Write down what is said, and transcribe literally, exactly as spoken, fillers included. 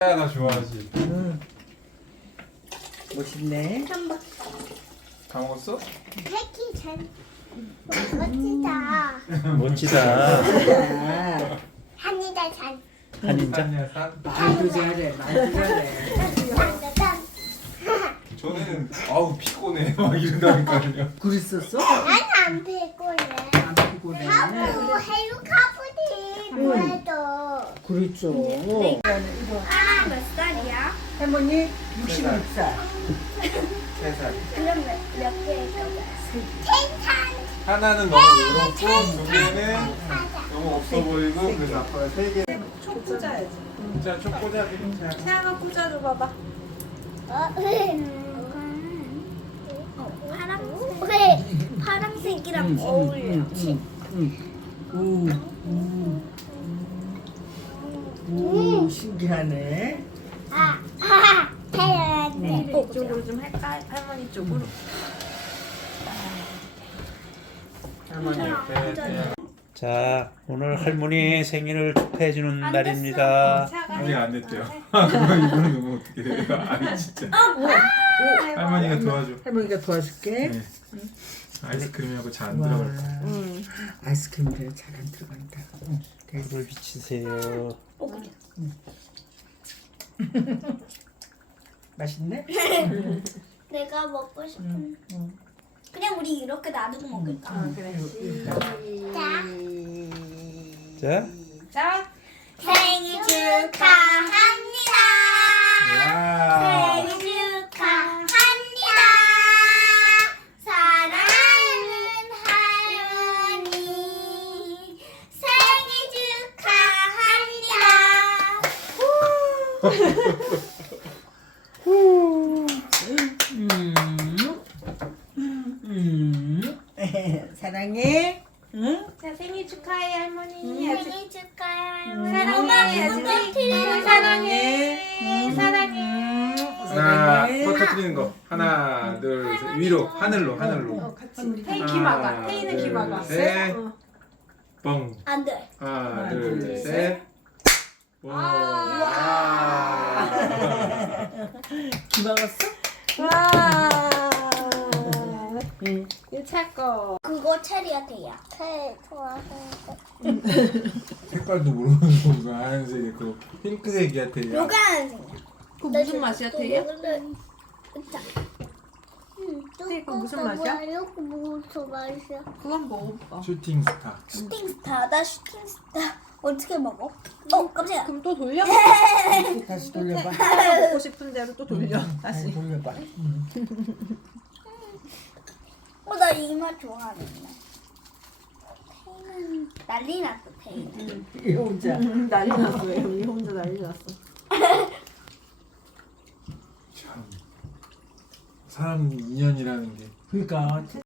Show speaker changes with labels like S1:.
S1: 나 좋아하지.
S2: 응. 멋있네.
S3: 한번
S1: 다 먹었어?
S3: 패키 잘 멋지다.
S4: 멋지다.
S2: 자,
S3: 한이다 잘.
S4: 한인자.
S1: 산이야 산.
S2: 말도 잘해, 말도 잘해.
S3: 짠짠.
S1: 저는 아우 피곤해 막 이런다니까요.
S2: 그랬었어?
S3: 난안 피곤해.
S2: 안 피곤해.
S3: 하부 헬리카프티 뭐해도.
S2: 그랬죠.
S3: 아, 몇 살이야?
S2: 할머니 육십육 살.
S1: 세 살.
S3: 그럼 몇, 몇 개일까? 텐탄.
S1: 하나는 너무 외롭고 두 개는 너무 없어 보이고 그래서 아빠가 세 개.
S5: 총 꽂아야지.
S1: 자, 초 꽂아. 자,
S5: 태양아 꽂아줘 봐봐.
S3: 어, 음. 어, 파랑색. 왜 파랑색이랑 어울려?
S2: 오, 오, 오, 신기하네.
S3: 아, 아, 태양색.
S5: 이쪽으로 좀 할까? 할머니 쪽으로.
S1: 할머니 옆에 그냥
S4: 자, 오늘 할머니 생일을 축하해 주는 날입니다.
S1: 아직 안 됐대요. 그럼 이거는 너무 어떻게 돼요? 아니 진짜. 할머니가 도와줘.
S2: 할머니가 도와줄게.
S1: 네. 아이스크림하고 잘 안
S2: 와,
S1: 들어갈 거야.
S5: 응.
S2: 아이스크림들 잘 안 들어간다. 응, 됐어.
S4: 불을 비치세요.
S2: 맛있네?
S3: 내가 먹고 싶은.
S2: 응.
S3: 그냥 우리 이렇게 놔두고 먹을까?
S5: 어, 그래.
S3: 자,
S4: 자,
S5: 자,
S3: 생일 축하합니다.
S1: 와.
S3: 생일 축하합니다. 사랑하는 할머니 생일 축하합니다.
S2: 음. 사랑해. 응?
S5: 자 생일 축하해 할머니. 아직
S3: 생일 축하해요.
S5: 사랑해.
S3: 엄마
S5: 아직
S3: 부탁드려요.
S5: 사랑해. 사랑해.
S1: 하나 터뜨리는 거. 하나, 둘, 셋. 위로 하늘로 하늘로.
S5: 같이. 테이 기마가.
S1: 하나,
S5: 테이는
S1: 둘,
S5: 기마가.
S1: 셋.
S5: 어.
S1: 뻥.
S3: 안 돼.
S1: 하나,
S2: 하나,
S1: 둘,
S2: 둘,
S1: 셋. 와.
S2: 먹었어?
S5: 와.
S2: 응.
S5: 일차 거.
S3: 그거 체리한테야. 체 좋아하는 거.
S1: 색깔도 모르는 거가 하얀색이 그 핑크색이야 되게.
S3: 요가 하얀색이야.
S5: 그 무슨 맛이야 테이야? 테이 그거 무슨 맛이야?
S3: 이거 무슨 맛이야?
S5: 그건 먹어봐.
S1: 슈팅 스타.
S3: 슈팅 스타. 나 슈팅 스타 어떻게 먹어? 어, 깜짝이야.
S5: 그럼 또 돌려?
S2: 다시 돌려봐.
S5: 태양아 먹고 싶은 대로 또 돌려.
S2: 다시
S5: 다시.
S2: 돌려봐.
S3: 어, 나 이 맛 좋아하는데. 테이는 난리 났어, 테이는.
S2: 이 혼자.
S5: 음, 난리 났어. 이 혼자 난리 났어.
S1: 참 사람 인연이라는 게.
S2: 그러니까